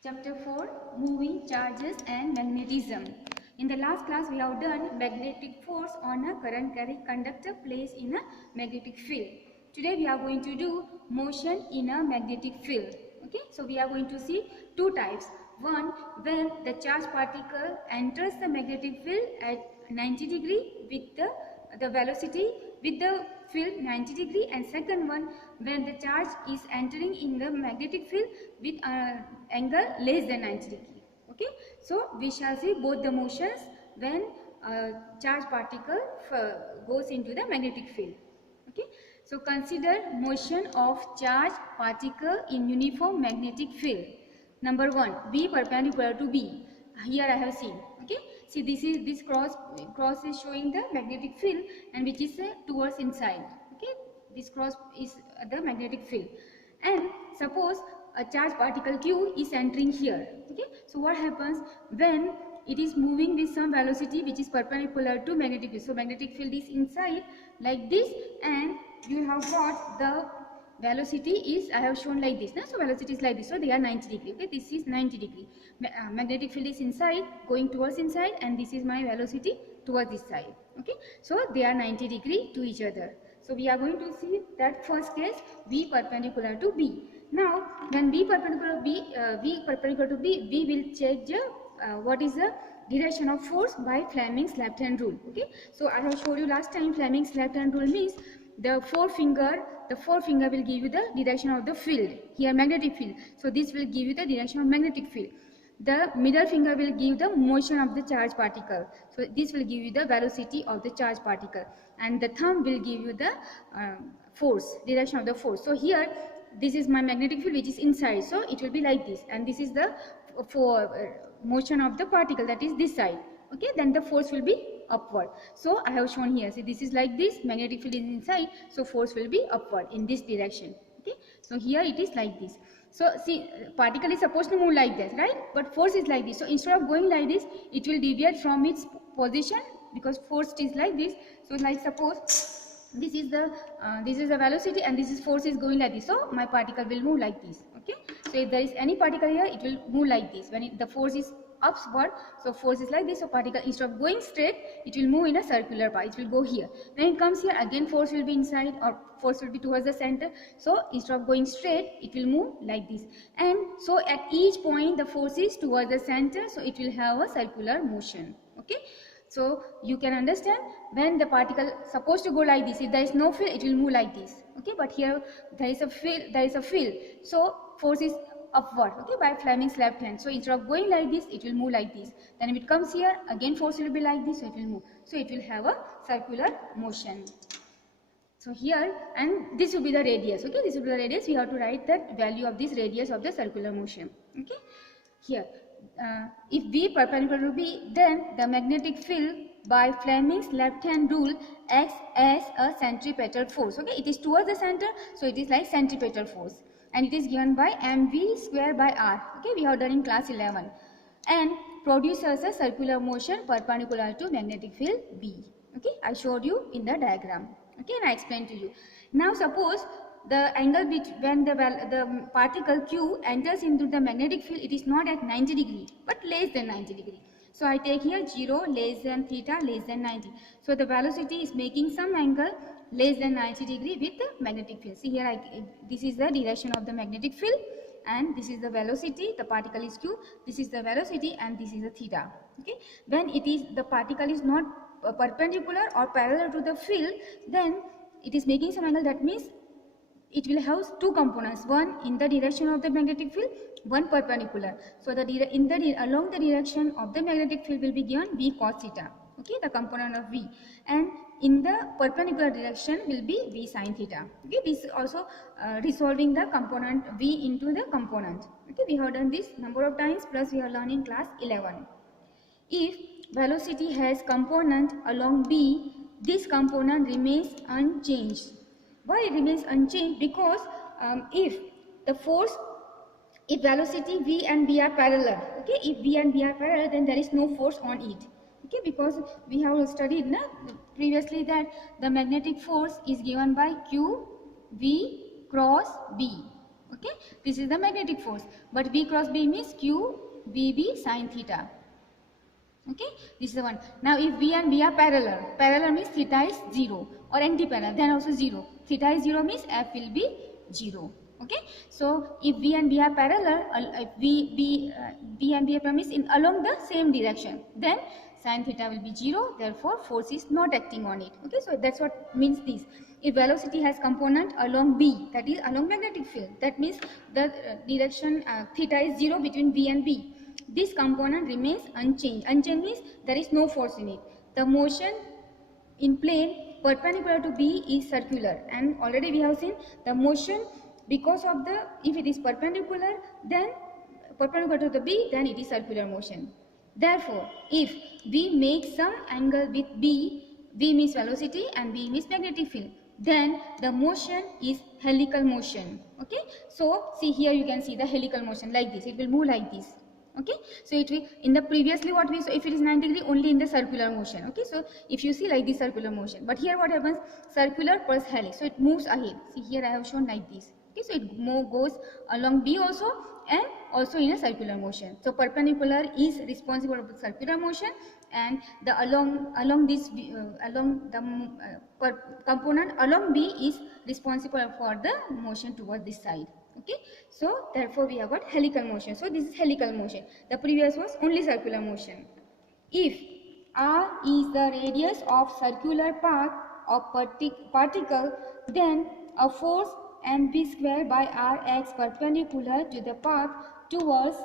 Chapter 4, Moving Charges and Magnetism. In the last class we have done magnetic force on a current carrying conductor placed in a magnetic field. Today we are going to do motion in a magnetic field. Okay, so we are going to see two types. One, when the charged particle enters the magnetic field at 90 degree with the velocity with the field 90 degree, and second one when the charge is entering in the magnetic field with angle less than 90 degree. Okay, so we shall see both the motions when charged particle goes into the magnetic field. Okay, so consider motion of charged particle in uniform magnetic field. Number 1, B perpendicular to B. Here I have seen. Okay, see this cross is showing the magnetic field and which is towards inside. Okay, this cross is the magnetic field, and suppose a charged particle Q is entering here. Okay, so what happens when it is moving with some velocity which is perpendicular to magnetic field? So magnetic field is inside like this, and you have got the velocity is, I have shown like this, na? So velocity is like this, so they are 90 degree. Okay, this is 90 degree. Magnetic field is inside, going towards inside, and this is my velocity towards this side. Okay, so they are 90 degree to each other. So we are going to see that first case, B perpendicular to B. Now when B perpendicular to B, we will check the what is the direction of force by Fleming's left hand rule. Okay, so I have showed you last time Fleming's left hand rule means the forefinger will give you the direction of the field, here magnetic field. So this will give you the direction of magnetic field. The middle finger will give the motion of the charged particle. So this will give you the velocity of the charged particle, and the thumb will give you the force, direction of the force. So here this is my magnetic field which is inside, so it will be like this, and this is the motion of the particle, that is this side. Okay, then the force will be upward. So I have shown here, see this is like this, magnetic field is inside, so force will be upward in this direction. Okay, so here it is like this. So see, particle is supposed to move like this, right? But force is like this. So instead of going like this, it will deviate from its position because force is like this. So like suppose this is the velocity and this is force is going like this, so my particle will move like this. Okay, so if there is any particle here, it will move like this. When the force is upward, so force is like this, so particle instead of going straight, it will move in a circular path, it will go here. When it comes here, again force will be inside, or force will be towards the center, so instead of going straight, it will move like this. And so at each point the force is towards the center, so it will have a circular motion. Okay, so you can understand when the particle supposed to go like this, if there is no field, it will move like this. Okay, but here there is a field, so force is upward. Okay, by Fleming's left hand, so instead of going like this, it will move like this. Then if it comes here, again force will be like this, so it will move, so it will have a circular motion. So here, and this will be the radius. Okay, this will be the radius. We have to write that value of this radius of the circular motion. Okay, here if B perpendicular to B, then the magnetic field by Fleming's left hand rule acts as a centripetal force. Okay, it is towards the center, so it is like centripetal force, and it is given by mv square by r. Okay, we have done in class 11, and produces a circular motion perpendicular to magnetic field B. Okay, I showed you in the diagram. Okay, and I explained to you. Now suppose the angle when the particle Q enters into the magnetic field, it is not at 90 degree but less than 90 degree. So I take here 0 less than theta less than 90. So the velocity is making some angle less than 90 degree with the magnetic field. See here, this is the direction of the magnetic field, and this is the velocity. The particle is Q. This is the velocity, and this is the theta. Okay, when the particle is not perpendicular or parallel to the field, then it is making some angle. That means it will have two components, one in the direction of the magnetic field, one perpendicular. So along the direction of the magnetic field will be given V cos theta. Okay, the component of V, and in the perpendicular direction will be V sin theta. Okay, this is also resolving the component V into the component. Okay, we have done this number of times, plus we are learning class 11. If velocity has component along B, this component remains unchanged. Why it remains unchanged? Because if velocity V and B are parallel, okay, if V and B are parallel, then there is no force on it. Okay, because we have studied previously that the magnetic force is given by Q V cross B. Okay, this is the magnetic force. But V cross B means Q VB sin theta. Okay, this is the one. Now if V and B are parallel means theta is 0, or anti-parallel, then also 0. Theta is 0 means F will be 0. Okay, so if V and B are parallel, if V and B are parallel means in along the same direction, then sin theta will be 0, therefore force is not acting on it. Okay, so that's what means this. If velocity has component along B, that is along magnetic field, that means the direction theta is 0 between V and B. This component remains unchanged. Unchanged means there is no force in it. The motion in plane perpendicular to B is circular, and already we have seen the motion because of the, if it is perpendicular, then perpendicular to the B, then it is circular motion. Therefore, if we make some angle with B, V means velocity and B means magnetic field, then the motion is helical motion. Okay, so see here you can see the helical motion like this. It will move like this. Okay, so it will, in the previously what we saw, if it is 90 degree, only in the circular motion. Okay, so if you see like this circular motion, but here what happens, circular plus helix, so it moves ahead. See here I have shown like this. Okay, so it goes along B also and also in a circular motion. So perpendicular is responsible for the circular motion, and the along this along the component along B is responsible for the motion towards this side. Okay, so therefore we have got helical motion. So this is helical motion. The previous was only circular motion. If r is the radius of circular path of particle, then a force mv square by r acts perpendicular to the path towards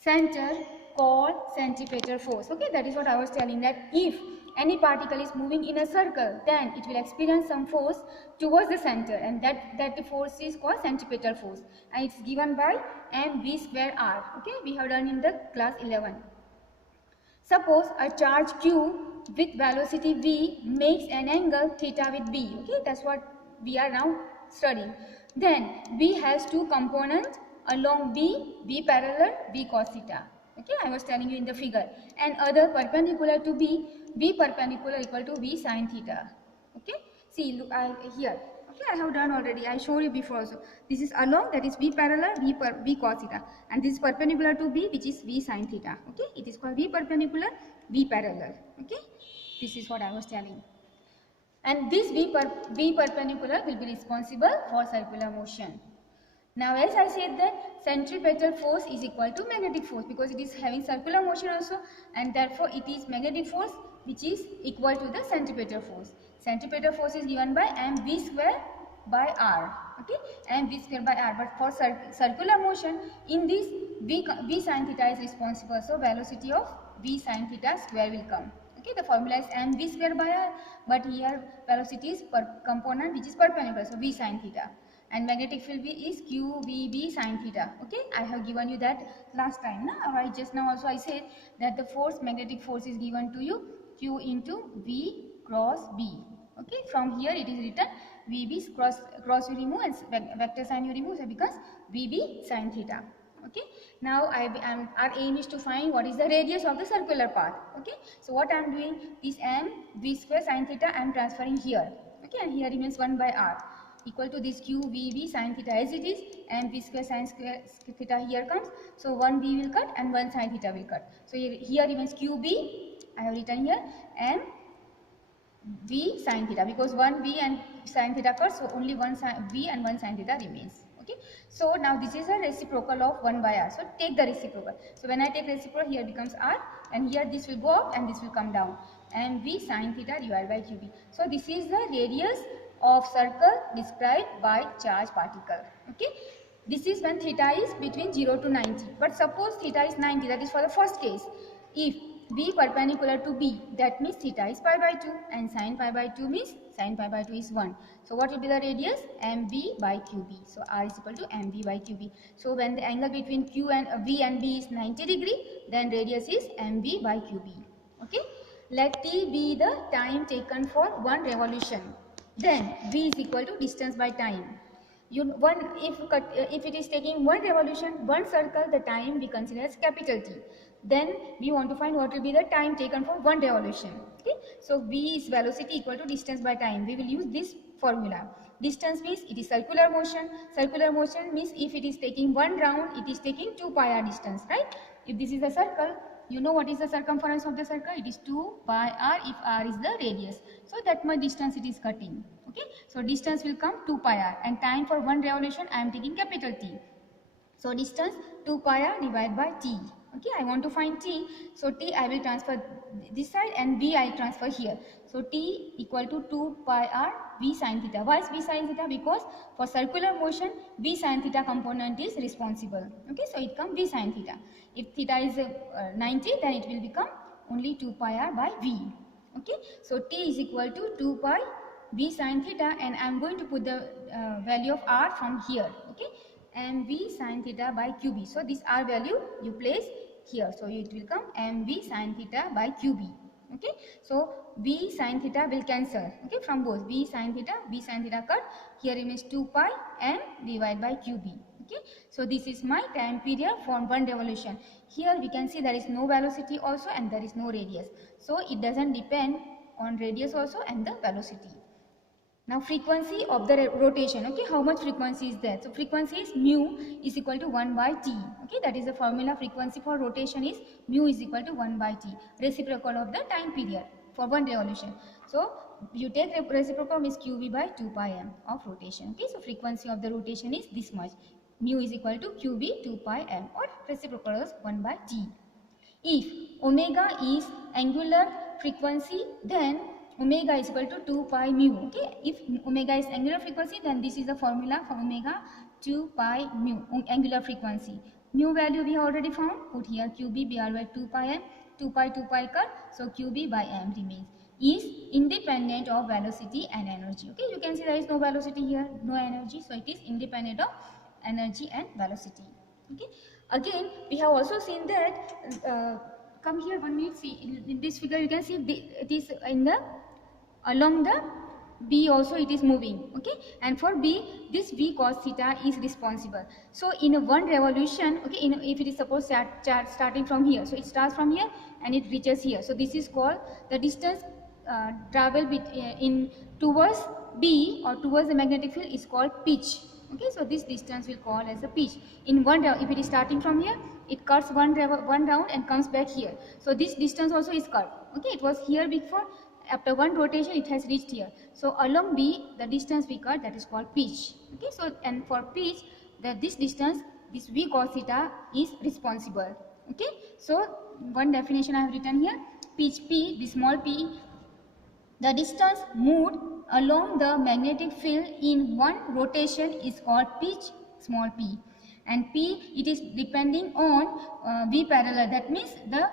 center called centripetal force. Okay, that is what I was telling, that if any particle is moving in a circle, then it will experience some force towards the center, and that force is called centripetal force, and it's given by mv square r. Okay, we have done in the class 11. Suppose a charge q with velocity v makes an angle theta with b. Okay, that's what we are now studying. Then v has two components along b parallel, b cos theta. Okay, I was telling you in the figure, and other perpendicular to b perpendicular equal to v sin theta. Okay, see, look here. Okay, I have done already. I showed you before also. This is along, that is v parallel, v cos theta, and this is perpendicular to b, which is v sin theta. Okay, it is called v perpendicular, v parallel. Okay, this is what I was telling. And this v perpendicular will be responsible for circular motion. Now as I said that centripetal force is equal to magnetic force, because it is having circular motion also, and therefore it is magnetic force which is equal to the centripetal force. Centripetal force is given by mv square by r. Okay, mv square by r. But for circular motion, in this v sin theta is responsible, so velocity of v sin theta square will come. Okay, the formula is mv square by r, but here velocity is per component which is perpendicular, so v sin theta. And magnetic field is q vb sin theta. Okay, I have given you that last time. Now right, just now also I said that the force, magnetic force is given to you q into v cross b. Okay, from here it is written vb cross you remove and vector sign you remove, so it becomes vb sin theta. Okay, now our aim is to find what is the radius of the circular path. Okay, so what I am doing, this m v square sin theta I am transferring here. Okay, and here remains 1 by r equal to this q vb sin theta as it is, and v square sin square theta here comes, so 1 v will cut and 1 sin theta will cut. So here remains qb, I have written here, and v sin theta, because 1 v and sin theta cuts, so only 1 v and 1 sin theta remains. Okay, so now this is a reciprocal of 1 by r, so take the reciprocal. So when I take reciprocal, here becomes r, and here this will go up and this will come down, and v sin theta divided by qb. So this is the radius of circle described by charged particle. Okay, this is when theta is between 0 to 90. But suppose theta is 90, that is for the first case. If b perpendicular to b, that means theta is pi by 2, and sin pi by 2 means sin pi by 2 is 1. So what will be the radius? mv by qb. So r is equal to mv by qb. So when the angle between q and v and b is 90 degree, then radius is mv by qb. Okay, let t be the time taken for one revolution. Then v is equal to distance by time. If it is taking one revolution, one circle, the time we consider as capital T. Then we want to find what will be the time taken for one revolution. Okay, so v is velocity equal to distance by time. We will use this formula. Distance means it is circular motion. Circular motion means if it is taking one round, it is taking 2 pi r distance, right? If this is a circle, you know what is the circumference of the circle? It is 2 pi r if r is the radius. So that much distance it is cutting. Okay, so distance will come 2 pi r, and time for one revolution I am taking capital T. So distance 2 pi r divided by T. Okay, I want to find T. So T I will transfer this side and V I transfer here. So T equal to 2 pi r V sin theta. Why is V sin theta? Because for circular motion V sin theta component is responsible. Okay, so it comes V sin theta. If theta is 90, then it will become only 2 pi r by V. Okay, so T is equal to 2 pi V sin theta, and I am going to put the value of r from here. Okay, mv sin theta by qb. So this r value you place here. So it will come mv sin theta by qb. Okay, so v sin theta will cancel. Okay, from both v sin theta cut. Here remains 2 pi m divided by qb. Okay, so this is my time period for one revolution. Here we can see there is no velocity also and there is no radius. So it doesn't depend on radius also and the velocity. Now frequency of the rotation, okay, how much frequency is there? So frequency is mu is equal to 1 by t, okay, that is the formula. Frequency for rotation is mu is equal to 1 by t, reciprocal of the time period for one revolution. So you take reciprocal is qb by 2 pi m of rotation. Okay, so frequency of the rotation is this much, mu is equal to qb 2 pi m, or reciprocal is 1 by t. If omega is angular frequency, then omega is equal to 2 pi mu. Okay, if omega is angular frequency, then this is the formula for omega, 2 pi mu, angular frequency. Mu value we have already found, put here qb br by 2 pi m, 2 pi cut, so qb by m remains. Is independent of velocity and energy. Okay, you can see there is no velocity here, no energy, so it is independent of energy and velocity. Okay, again we have also seen that come here 1 minute, see in this figure you can see it is in the along the B also it is moving. Okay, and for B this V cos theta is responsible. So in a one revolution, okay, if it is supposed starting from here, so it starts from here and it reaches here, so this is called the distance travel in towards B or towards the magnetic field is called pitch. Okay, so this distance will call as a pitch. In one round, if it is starting from here, it cuts one round and comes back here, so this distance also is cut. Okay, it was here before, after one rotation it has reached here, so along B the distance we cut, that is called pitch. Okay, so and for pitch this distance, this V cos theta is responsible. Okay, so one definition I have written here, pitch P, the small p, the distance moved along the magnetic field in one rotation is called pitch, small p, and P it is depending on V parallel, that means the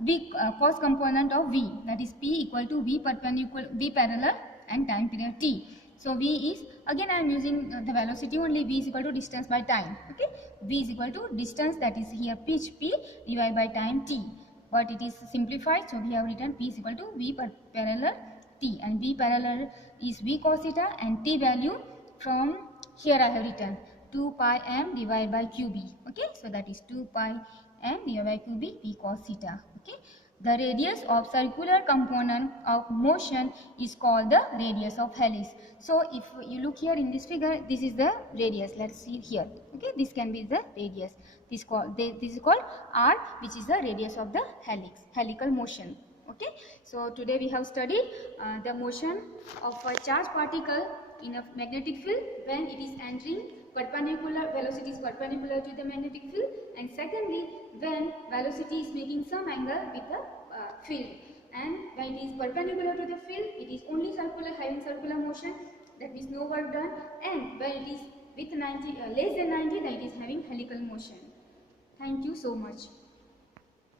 V cos component of V, that is P equal to V perpendicular, V parallel and time period T. So V is, again I am using the velocity only, V is equal to distance by time. Okay, V is equal to distance, that is here pitch P divided by time T, but it is simplified, so we have written P is equal to V parallel T, and V parallel is V cos theta, and T value from here I have written 2 pi m divided by qb. Okay, so that is 2 pi m divided by qb V cos theta. Okay, the radius of circular component of motion is called the radius of helix. So if you look here in this figure, this is the radius. Let's see here. Okay, this can be the radius. This is called r, which is the radius of the helix, helical motion. Okay, so today we have studied the motion of a charged particle in a magnetic field when it is entering perpendicular, velocity is perpendicular to the magnetic field, and secondly when velocity is making some angle with the field, and when it is perpendicular to the field it is only circular, having circular motion, that means no work done, and when it is with 90 less than 90, then it is having helical motion. Thank you so much.